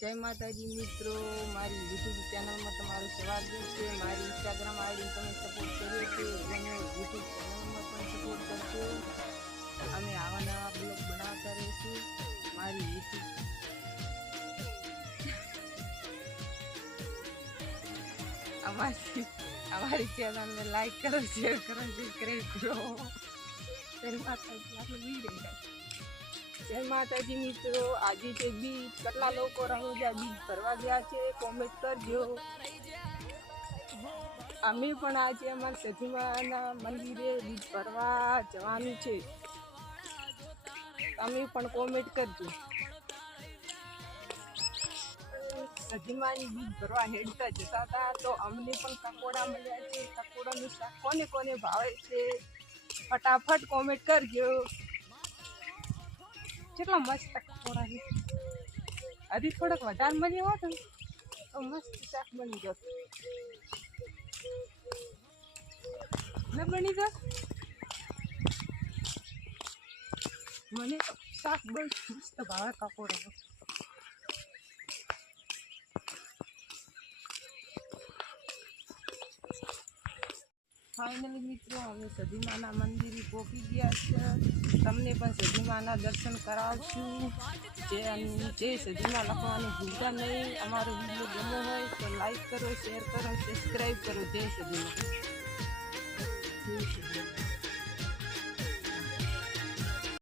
જય માતાજી મિત્રો, મારી યુટ્યુબ ચેનલમાં તમારું સ્વાગત છે। મારી ઇન્સ્ટાગ્રામ આઈડી તમે સપોર્ટ કર્યો છે અને યુટ્યુબ ચેનલમાં પણ સપોર્ટ કરજો। અમે આવા નવા બ્લોગ બનાવતા રહીશું। મારી યુટ્યુબ અમારી ચેનલને લાઈક કરો, શેર કરો, સબસ્ક્રાઈબ કરો। જય માતાજી મિત્રો, આજે છે બીજ। કેટલા લોકો રણુજા બીજ ફરવા ગયા છે કોમેન્ટ કરજો। અમે પણ આજે અમારા સધીમાના મંદિરે બીજ ફરવા જવાનું છે, તમે પણ કોમેન્ટ કરજો। સધીમાની બીજ ભરવા હેડતા જતા હતા તો અમને પણ કકોડા મળ્યા છે। કકોડાનું શાક કોને કોને ભાવે છે ફટાફટ કોમેન્ટ કરજો। કેટલા મસ્ત કકોડા છે, હજી થોડોક વધારે મળ્યો હોત તો મસ્ત શાક બની જત, ન બની જત। મને શાક બહુ મસ્ત ભાવે કકોડા। ફાઇનલી મિત્રો અમે સધીમાના મંદિરે પહોંચી ગયા છે। તમને પણ સધીમાના દર્શન કરાવશું। જય સધીમા લખવાનું ભૂલતા નહીં। અમારો વિડીયો ગમ્યો હોય તો લાઈક કરો, શેર કરો, સબસ્ક્રાઈબ કરો। જય સધીમા।